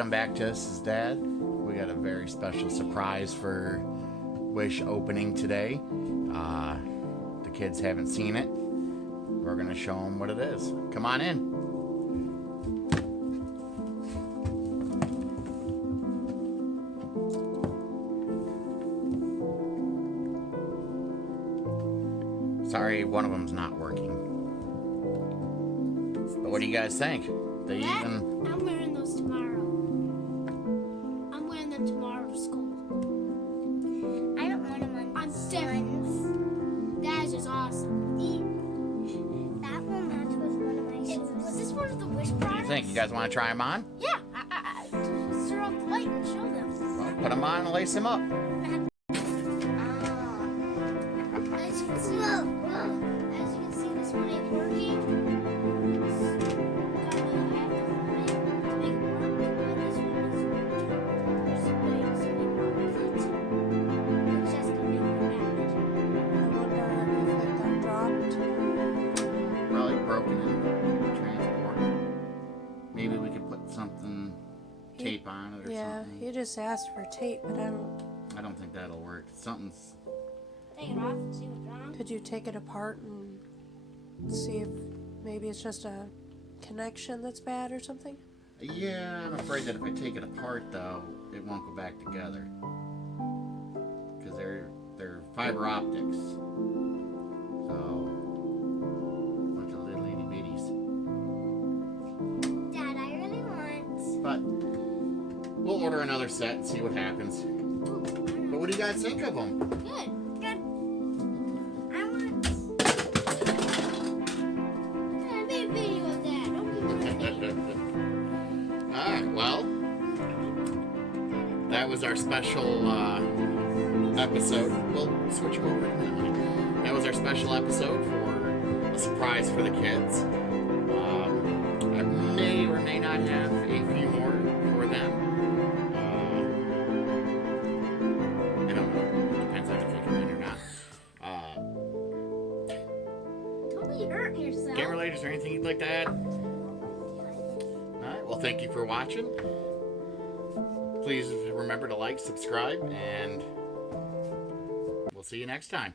welcome back to Us as Dad. We got a very special surprise for Wish opening today. The kids haven't seen it. We're gonna show them what it is. Come on in. Sorry, one of them's not working. But what do you guys think? I'm wearing those tomorrow. I'm wearing them tomorrow to school. I don't want them on I'm ones. That is just awesome. That will match with one of my shoes. Was this one of the Wish What do products? you think? You guys want to try them on? Yeah. Let's turn on the light and show them. Well, put them on and lace them up. As you can see, this one ain't working. Probably broken in transport. Maybe we could put something, tape on it or something. You just asked for tape, but I don't think that'll work. Something's... Take it off and see what's wrong. could you take it apart and see if maybe it's just a connection that's bad or something? Yeah, I'm afraid that if I take it apart, though, it won't go back together. Because they're fiber optics. So, bunch of little itty bitties. Dad, I really want. But we'll order another set and see what happens. But what do you guys think of them? Good. I want. I made a video of that. Don't be Alright, well, that was our special episode. We'll switch them over in a minute. That was our special episode for a surprise for the kids. I may or may not have a few more for them. I don't know. Depends on if they come in or not. Don't be hurting yourself. Camera ladies, or anything you'd like to add? Alright, well, thank you for watching. Please remember to like, subscribe, and we'll see you next time.